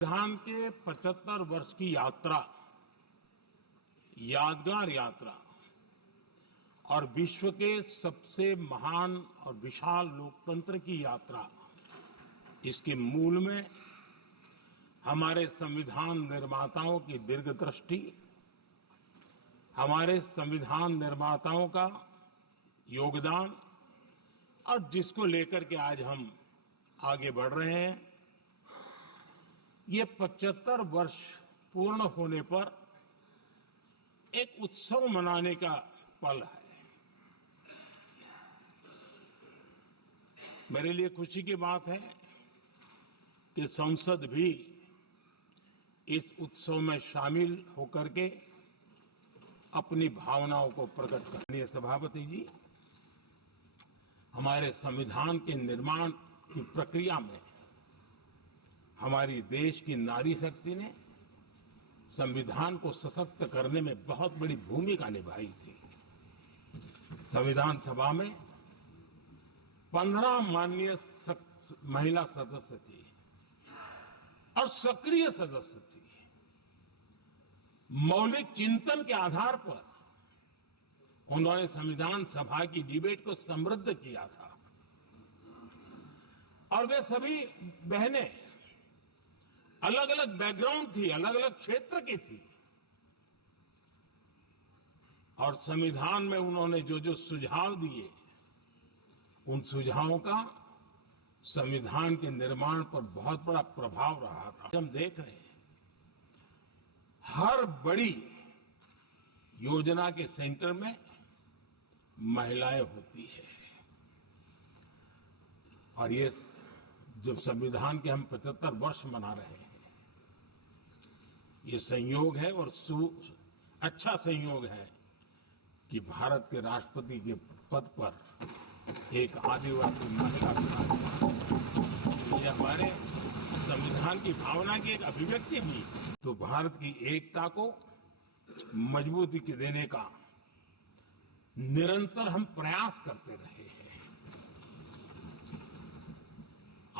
संविधान के 75 वर्ष की यात्रा, यादगार यात्रा और विश्व के सबसे महान और विशाल लोकतंत्र की यात्रा, इसके मूल में हमारे संविधान निर्माताओं की दीर्घदृष्टि, हमारे संविधान निर्माताओं का योगदान और जिसको लेकर के आज हम आगे बढ़ रहे हैं, ये 75 वर्ष पूर्ण होने पर एक उत्सव मनाने का पल है। मेरे लिए खुशी की बात है कि संसद भी इस उत्सव में शामिल होकर के अपनी भावनाओं को प्रकट करने। सभापति जी, हमारे संविधान के निर्माण की प्रक्रिया में हमारी देश की नारी शक्ति ने संविधान को सशक्त करने में बहुत बड़ी भूमिका निभाई थी। संविधान सभा में 15 माननीय महिला सदस्य थी और सक्रिय सदस्य थी। मौलिक चिंतन के आधार पर उन्होंने संविधान सभा की डिबेट को समृद्ध किया था और वे सभी बहनें अलग अलग बैकग्राउंड थी, अलग अलग क्षेत्र की थी और संविधान में उन्होंने जो जो सुझाव दिए, उन सुझावों का संविधान के निर्माण पर बहुत बड़ा प्रभाव रहा था। हम देख रहे हैं हर बड़ी योजना के सेंटर में महिलाएं होती है और ये जब संविधान के हम 75 वर्ष मना रहे हैं, ये संयोग है और अच्छा संयोग है कि भारत के राष्ट्रपति के पद पर एक आदिवासी महिला चुना। ये हमारे संविधान की भावना की एक अभिव्यक्ति भी। तो भारत की एकता को मजबूती देने का निरंतर हम प्रयास करते रहे हैं।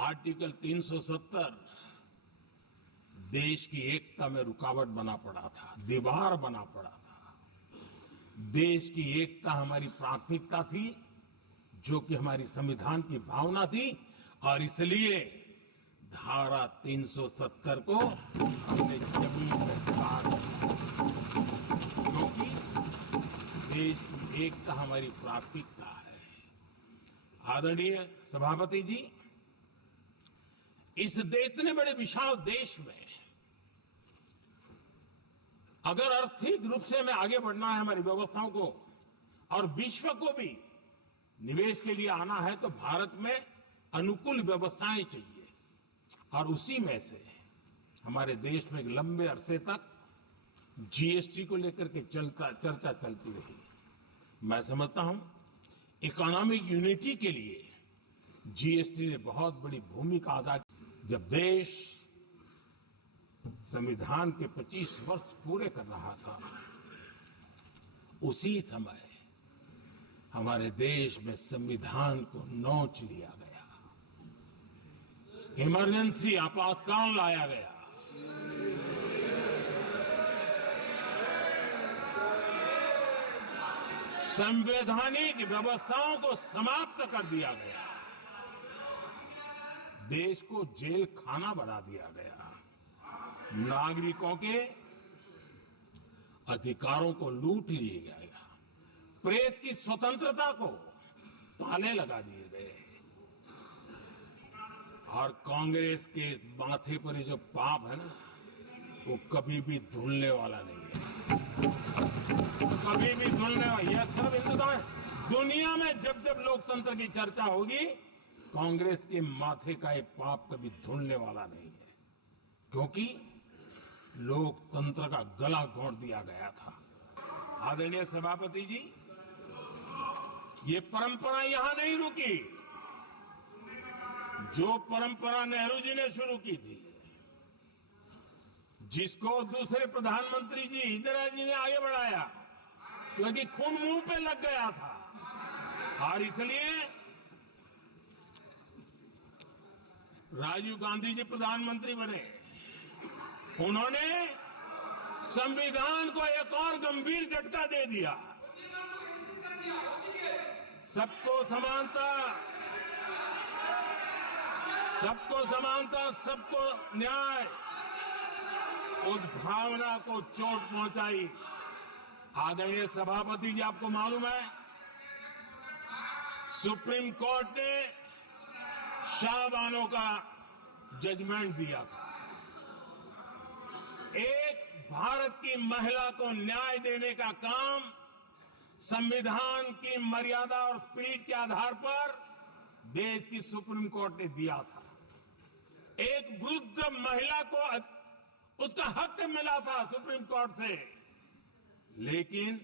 आर्टिकल 370 देश की एकता में रुकावट बना पड़ा था, दीवार बना पड़ा था। देश की एकता हमारी प्राथमिकता थी, जो कि हमारी संविधान की भावना थी और इसलिए धारा 370 को हमने जमीन पर उतार दिया, क्योंकि देश की एकता हमारी प्राथमिकता है। आदरणीय सभापति जी, इस इतने बड़े विशाल देश में अगर आर्थिक रूप से हमें आगे बढ़ना है, हमारी व्यवस्थाओं को और विश्व को भी निवेश के लिए आना है, तो भारत में अनुकूल व्यवस्थाएं चाहिए और उसी में से हमारे देश में एक लंबे अरसे तक जीएसटी को लेकर के चर्चा चलती रही। मैं समझता हूं इकोनॉमिक यूनिटी के लिए जीएसटी ने बहुत बड़ी भूमिका अदा की। जब देश संविधान के 25 वर्ष पूरे कर रहा था, उसी समय हमारे देश में संविधान को नोच लिया गया, इमरजेंसी आपातकाल लाया गया। संवैधानिक व्यवस्थाओं को समाप्त कर दिया गया, देश को जेल खाना बना दिया गया, नागरिकों के अधिकारों को लूट लिया गया, प्रेस की स्वतंत्रता को ताले लगा दिए गए और कांग्रेस के माथे पर जो पाप है ना, वो कभी भी धुलने वाला नहीं है, कभी भी धुलने वाला। यह सिर्फ हिंदुस्तान, दुनिया में जब जब लोकतंत्र की चर्चा होगी, कांग्रेस के माथे का एक पाप कभी धुलने वाला नहीं है, क्योंकि लोकतंत्र का गला घोंट दिया गया था। आदरणीय सभापति जी, ये परंपरा यहां नहीं रुकी। जो परंपरा नेहरू जी ने शुरू की थी, जिसको दूसरे प्रधानमंत्री जी इंदिरा जी ने आगे बढ़ाया, क्योंकि खून मुंह पे लग गया था और इसलिए राजीव गांधी जी प्रधानमंत्री बने उन्होंने संविधान को एक और गंभीर झटका दे दिया। सबको समानता, सबको न्याय, उस भावना को चोट पहुंचाई। आदरणीय सभापति जी, आपको मालूम है सुप्रीम कोर्ट ने शाहबानो का जजमेंट दिया था। एक भारत की महिला को न्याय देने का काम संविधान की मर्यादा और स्पिरिट के आधार पर देश की सुप्रीम कोर्ट ने दिया था। एक वृद्ध महिला को उसका हक मिला था सुप्रीम कोर्ट से, लेकिन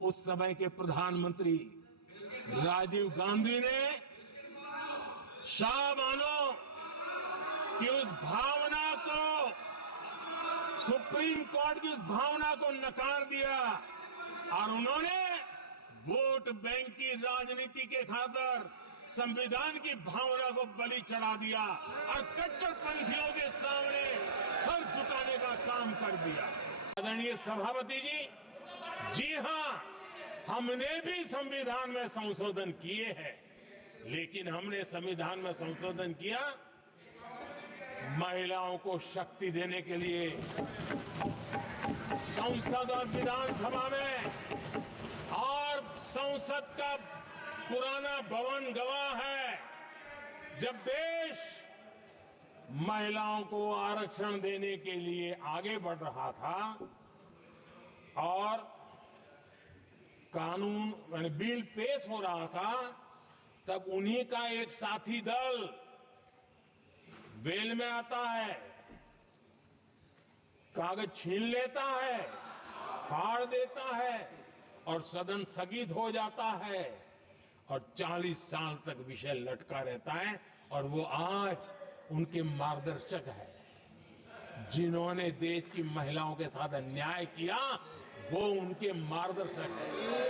उस समय के प्रधानमंत्री राजीव गांधी ने शाहबानो की उस भावना को, सुप्रीम कोर्ट की उस भावना को नकार दिया और उन्होंने वोट बैंक की राजनीति के खातिर संविधान की भावना को बलि चढ़ा दिया और कट्टरपंथियों के सामने सर झुकाने का काम कर दिया। आदरणीय सभापति जी, जी हां, हमने भी संविधान में संशोधन किए हैं, लेकिन हमने संविधान में संशोधन किया महिलाओं को शक्ति देने के लिए। संसद और विधानसभा में, और संसद का पुराना भवन गवाह है, जब देश महिलाओं को आरक्षण देने के लिए आगे बढ़ रहा था और कानून बिल पेश हो रहा था, तब उन्हीं का एक साथी दल वेल में आता है, कागज छीन लेता है, फाड़ देता है और सदन स्थगित हो जाता है और 40 साल तक विषय लटका रहता है। और वो आज उनके मार्गदर्शक है, जिन्होंने देश की महिलाओं के साथ अन्याय किया, वो उनके मार्गदर्शक है।